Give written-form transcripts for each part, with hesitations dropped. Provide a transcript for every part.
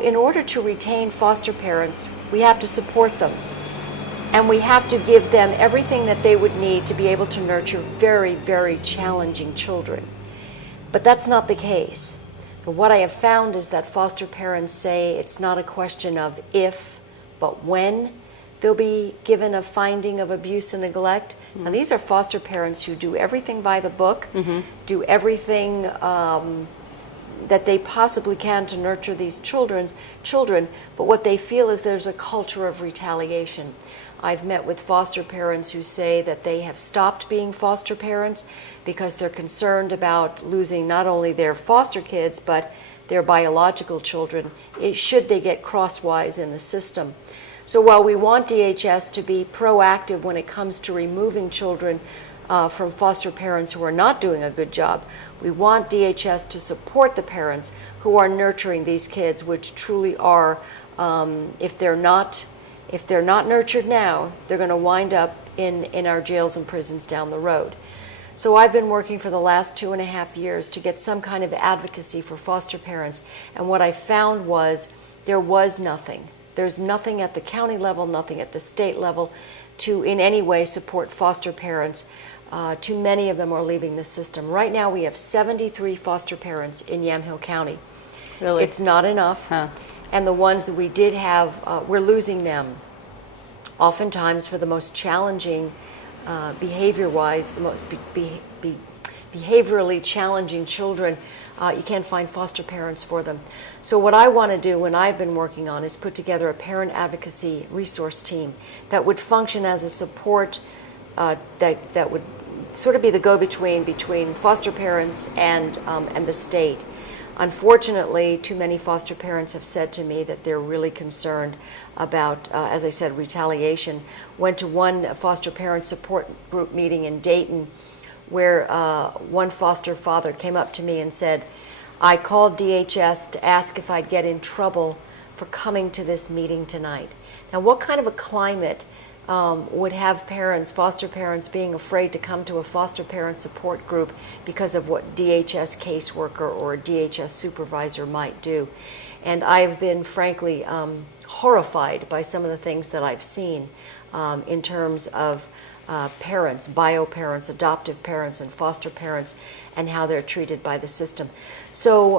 in order to retain foster parents, we have to support them. And we have to give them everything that they would need to be able to nurture very, very challenging children. But that's not the case. But what I have found is that foster parents say it's not a question of if, but when they'll be given a finding of abuse and neglect. Mm-hmm. Now, these are foster parents who do everything by the book, mm-hmm. do everything that they possibly can to nurture these children, but what they feel is there's a culture of retaliation. I've met with foster parents who say that they have stopped being foster parents because they're concerned about losing not only their foster kids, but their biological children, should they get crosswise in the system. So while we want DHS to be proactive when it comes to removing children from foster parents who are not doing a good job, we want DHS to support the parents who are nurturing these kids, which truly are, if they're not nurtured now, they're going to wind up in our jails and prisons down the road. So I've been working for the last 2.5 years to get some kind of advocacy for foster parents, and what I found was there was nothing. There's nothing at the county level, nothing at the state level to in any way support foster parents. Too many of them are leaving the system. Right now we have 73 foster parents in Yamhill County. Really? It's not enough. Huh. And the ones that we did have, we're losing them. Oftentimes for the most challenging, behavior-wise, the most behaviorally challenging children, you can't find foster parents for them. So what I want to do, and I've been working on, is put together a parent advocacy resource team that would function as a support, that would sort of be the go-between between foster parents and the state. Unfortunately, too many foster parents have said to me that they're really concerned about, as I said, retaliation. Went to one foster parent support group meeting in Dayton where one foster father came up to me and said, I called DHS to ask if I'd get in trouble for coming to this meeting tonight. Now, what kind of a climate would have parents, foster parents, being afraid to come to a foster parent support group because of what DHS caseworker or a DHS supervisor might do? And I've been, frankly, horrified by some of the things that I've seen in terms of parents, bio parents, adoptive parents, and foster parents, and how they're treated by the system. So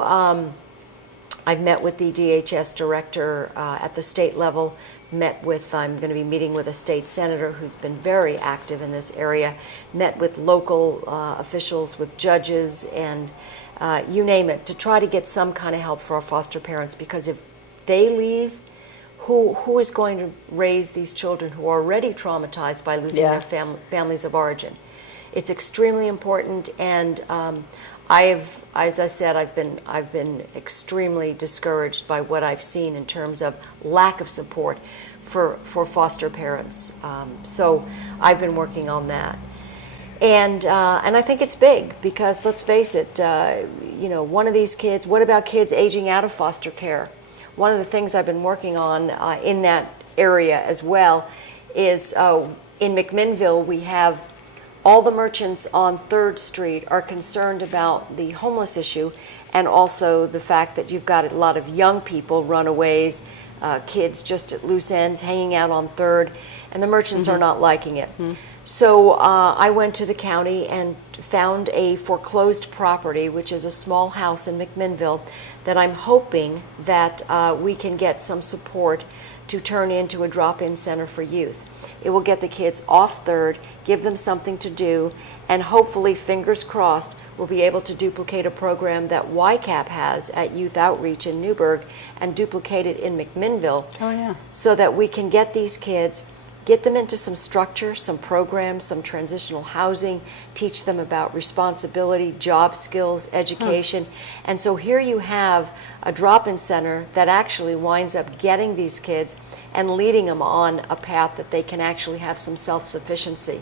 I've met with the DHS director at the state level, I'm going to be meeting with a state senator who's been very active in this area, met with local officials, with judges, and you name it, to try to get some kind of help for our foster parents, because if they leave, who is going to raise these children who are already traumatized by losing their families of origin? It's extremely important, and as I said, I've been extremely discouraged by what I've seen in terms of lack of support for foster parents. So I've been working on that, and I think it's big, because let's face it, one of these kids. What about kids aging out of foster care? One of the things I've been working on in that area as well is in McMinnville we have. All the merchants on 3rd Street are concerned about the homeless issue, and also the fact that you've got a lot of young people, runaways, kids just at loose ends hanging out on 3rd, and the merchants are not liking it. So I went to the county and found a foreclosed property, which is a small house in McMinnville, that I'm hoping that we can get some support to turn into a drop-in center for youth. It will get the kids off 3rd, give them something to do, and hopefully, fingers crossed, we'll be able to duplicate a program that YCAP has at Youth Outreach in Newburgh and duplicate it in McMinnville. Oh, yeah. So that we can get these kids, get them into some structure, some programs, some transitional housing, teach them about responsibility, job skills, education. And so here you have a drop-in center that actually winds up getting these kids and leading them on a path that they can actually have some self-sufficiency.